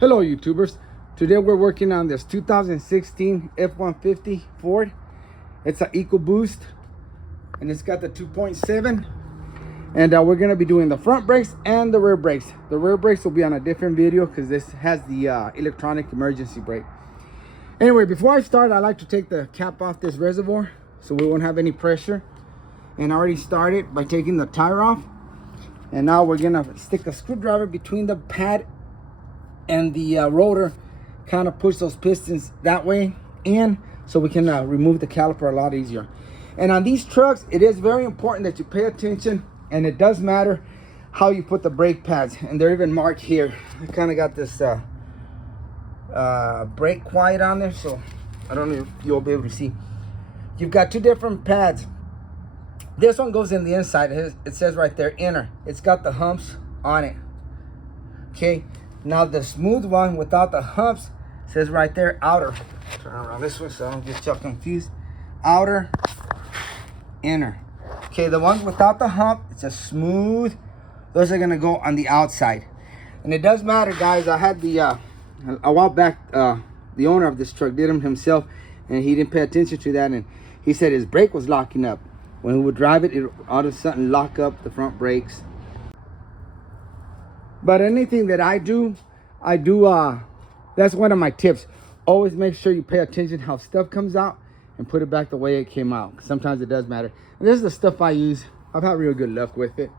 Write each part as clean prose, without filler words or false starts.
Hello YouTubers, today we're working on this 2016 F150 Ford. It's an EcoBoost and it's got the 2.7, and we're going to be doing the front brakes and the rear brakes. The rear brakes will be on a different video because this has the electronic emergency brake. Anyway, before I start, I like to take the cap off this reservoir so we won't have any pressure. And I already started by taking the tire off, and now we're going to stick a screwdriver between the pad and the rotor, kind of push those pistons that way in so we can remove the caliper a lot easier. And on these trucks, it is very important that you pay attention, and it does matter how you put the brake pads, and they're even marked here. I kind of got this brake quiet on there, so I don't know if you'll be able to see. You've got two different pads. This one goes in the inside. It says right there inner. It's got the humps on it. Okay, now the smooth one without the humps says right there outer. Turn around this way so I don't get y'all confused. Outer, inner. Okay, the ones without the hump, it's a smooth. Those are gonna go on the outside. And it does matter, guys. I had the a while back, the owner of this truck did them himself, and he didn't pay attention to that, and he said his brake was locking up. When he would drive it, it would all of a sudden lock up the front brakes. But anything that I do, that's one of my tips. Always make sure you pay attention how stuff comes out and put it back the way it came out. Sometimes it does matter. And this is the stuff I use. I've had real good luck with it.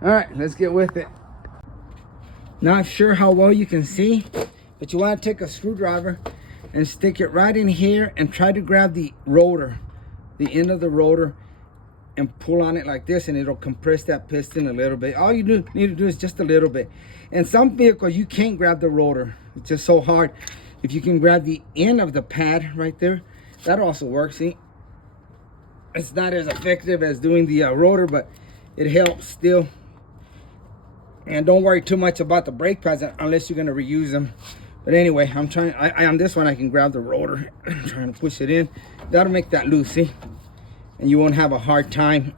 All right, let's get with it. Not sure how well you can see, but you want to take a screwdriver and stick it right in here and try to grab the rotor, the end of the rotor, and pull on it like this, and it'll compress that piston a little bit. All you need to do is just a little bit. And some vehicles you can't grab the rotor, it's just so hard. If you can grab the end of the pad right there, that also works. See, it's not as effective as doing the rotor, but it helps still. And don't worry too much about the brake pads unless you're going to reuse them. But anyway, I'm trying, on this one I can grab the rotor. I'm trying to push it in. That'll make that loose, see? And you won't have a hard time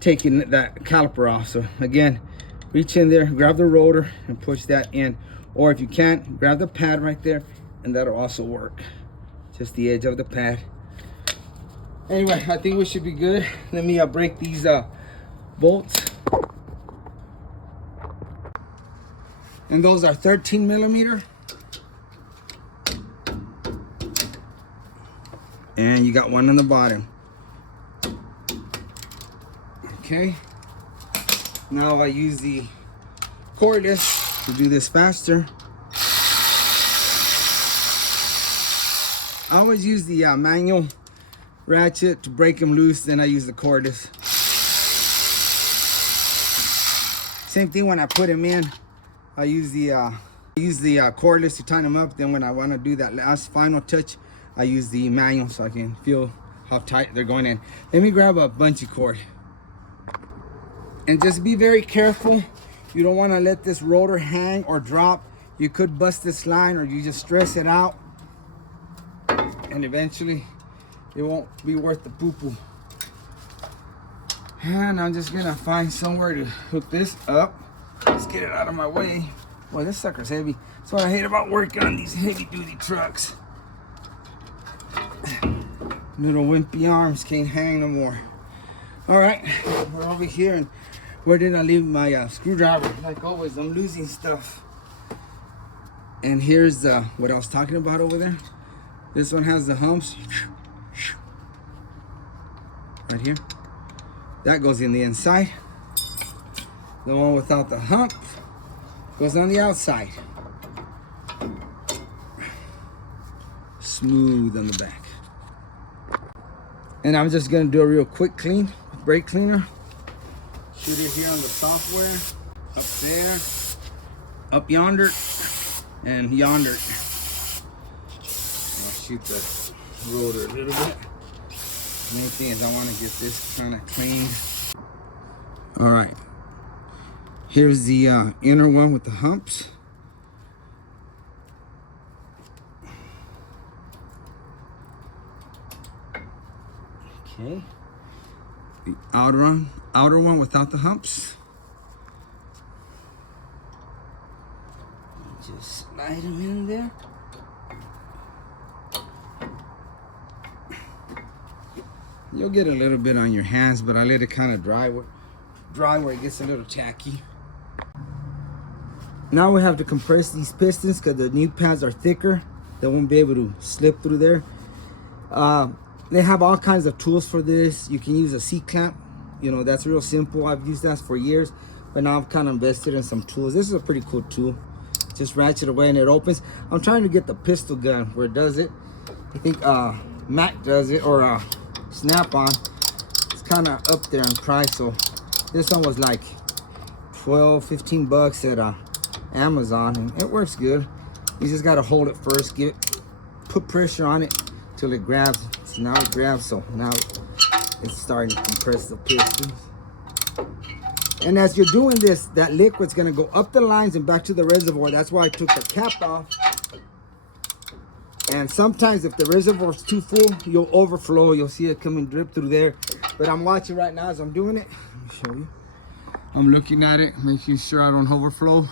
taking that caliper off. So again, reach in there, grab the rotor and push that in. Or if you can't, grab the pad right there, and that'll also work. Just the edge of the pad. Anyway, I think we should be good. Let me break these bolts. And those are 13 millimeter. And you got one on the bottom. Okay. Now I use the cordless to do this faster. I always use the manual ratchet to break them loose, then I use the cordless. Same thing when I put them in. I use the cordless to tighten them up. Then when I want to do that last final touch, I use the manual so I can feel how tight they're going in. Let me grab a bungee cord. And just be very careful. You don't want to let this rotor hang or drop. You could bust this line, or you just stress it out. And eventually, it won't be worth the poo-poo. And I'm just going to find somewhere to hook this up. Let's get it out of my way. Boy, this sucker's heavy. That's what I hate about working on these heavy-duty trucks. Little wimpy arms can't hang no more. All right, we're over here, and where did I leave my screwdriver? Like always, I'm losing stuff. And here's what I was talking about over there. This one has the humps. Right here. That goes in the inside. The one without the hump goes on the outside. Smooth on the back. And I'm just gonna do a real quick clean with brake cleaner. Shoot it here on the software, up there, up yonder, and yonder. I'll shoot the rotor a little bit. Main thing is I want to get this kind of clean. All right, here's the inner one with the humps. Okay, the outer one without the humps. Just slide them in there. You'll get a little bit on your hands, but I let it kind of dry where it gets a little tacky. Now we have to compress these pistons because the new pads are thicker. They won't be able to slip through there. They have all kinds of tools for this. You can use a C-clamp. You know, that's real simple. I've used that for years, but now I've kind of invested in some tools. This is a pretty cool tool. Just ratchet away and it opens. I'm trying to get the pistol gun where it does it. I think Mac does it, or Snap-on. It's kind of up there in price, so this one was like 12-15 bucks at Amazon, and it works good. You just got to hold it first, put pressure on it till it grabs. So now it grabs, so now it's starting to compress the pistons. And as you're doing this, that liquid's gonna go up the lines and back to the reservoir. That's why I took the cap off. And sometimes if the reservoir's too full, you'll overflow. You'll see it coming drip through there. But I'm watching right now as I'm doing it. Let me show you. I'm looking at it, making sure I don't overflow.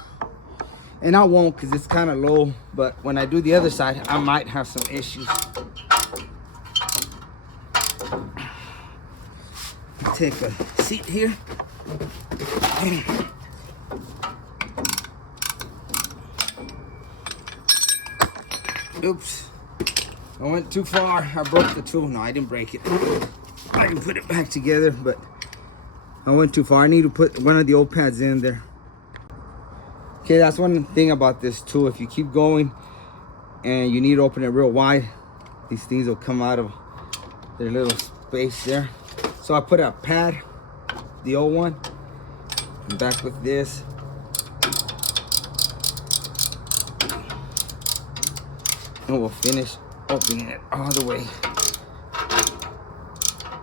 And I won't, because it's kind of low. But when I do the other side, I might have some issues. Take a seat here. Oops, I went too far. I broke the tool. No, I didn't break it. I can put it back together, but I went too far. I need to put one of the old pads in there. Okay, that's one thing about this tool. If you keep going and you need to open it real wide, these things will come out of their little space there. So I put a pad, the old one, and back with this. And we'll finish opening it all the way.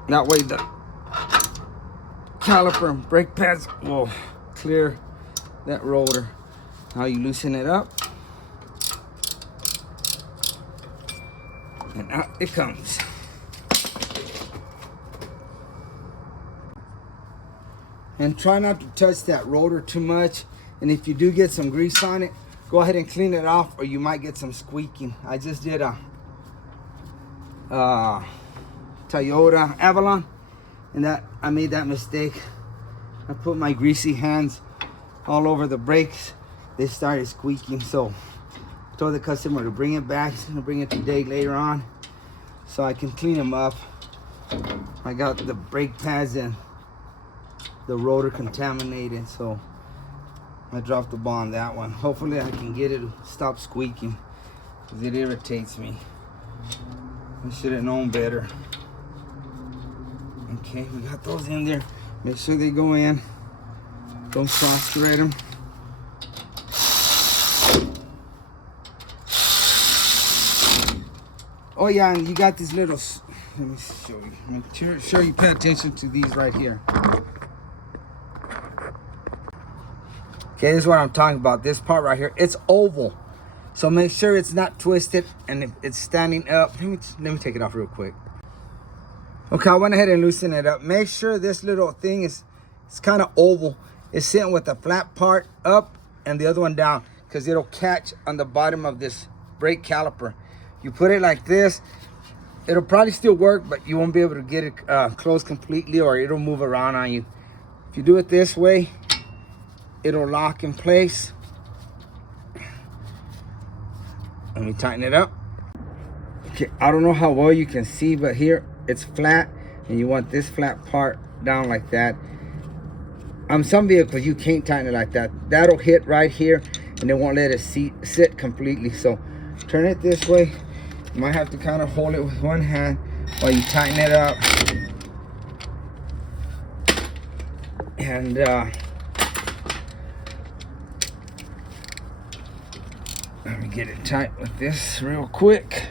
That way the caliper and brake pads will clear that rotor. Now you loosen it up. And out it comes. And try not to touch that rotor too much. And if you do get some grease on it, go ahead and clean it off, or you might get some squeaking. I just did a Toyota Avalon, and that I made that mistake. I put my greasy hands all over the brakes. They started squeaking, so I told the customer to bring it back. He's gonna bring it today later on, so I can clean them up. I got the brake pads and the rotor contaminated, so I dropped the ball on that one. Hopefully I can get it to stop squeaking, because it irritates me. I should have known better. Okay, we got those in there. Make sure they go in. Don't cross thread them. Oh yeah, and you got these little, let me show you. Make sure you pay attention to these right here. Okay, this is what I'm talking about. This part right here, it's oval. So make sure it's not twisted and it's standing up. Let me take it off real quick. Okay, I went ahead and loosened it up. Make sure this little thing it's kind of oval. It's sitting with the flat part up and the other one down, because it'll catch on the bottom of this brake caliper. You put it like this, it'll probably still work, but you won't be able to get it closed completely, or it'll move around on you. If you do it this way, it'll lock in place. Let me tighten it up. Okay, I don't know how well you can see, but here it's flat, and you want this flat part down like that. On some vehicles you can't tighten it like that. That'll hit right here and it won't let it sit completely. So turn it this way. You might have to kind of hold it with one hand while you tighten it up. And let me get it tight with this real quick.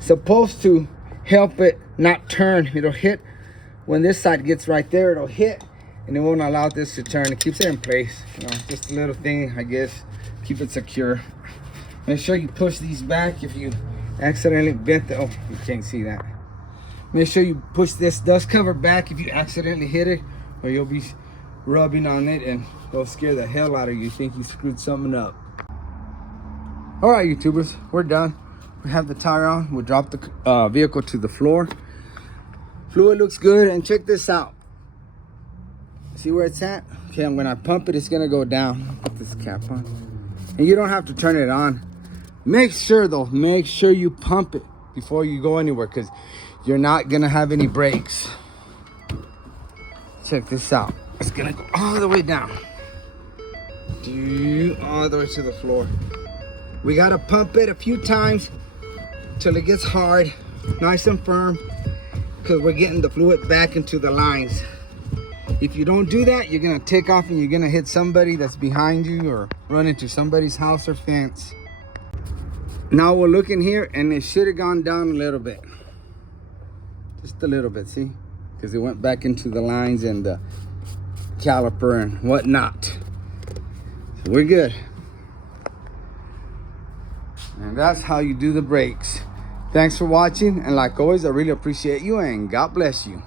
Supposed to help it not turn. It'll hit when this side gets right there, it'll hit and it won't allow this to turn. It keeps it in place, you know, just a little thing, I guess, keep it secure. Make sure you push these back. If you accidentally bent the, oh, you can't see that. Make sure you push this dust cover back if you accidentally hit it, or you'll be rubbing on it and it'll scare the hell out of you. You think you screwed something up. All right, YouTubers, we're done. We have the tire on. We'll drop the vehicle to the floor. Fluid looks good, and check this out. See where it's at? Okay, when I pump it, it's gonna go down. Put this cap on. And you don't have to turn it on. Make sure though, make sure you pump it before you go anywhere, because you're not gonna have any brakes. Check this out. It's gonna go all the way down. All the way to the floor. We gotta pump it a few times till it gets hard, nice and firm, because we're getting the fluid back into the lines. If you don't do that, you're gonna take off and you're gonna hit somebody that's behind you or run into somebody's house or fence. Now we're looking here, and it should have gone down a little bit. Just a little bit, see? Because it went back into the lines and the caliper and whatnot. So we're good. And that's how you do the brakes. Thanks for watching, and like always, I really appreciate you, and God bless you.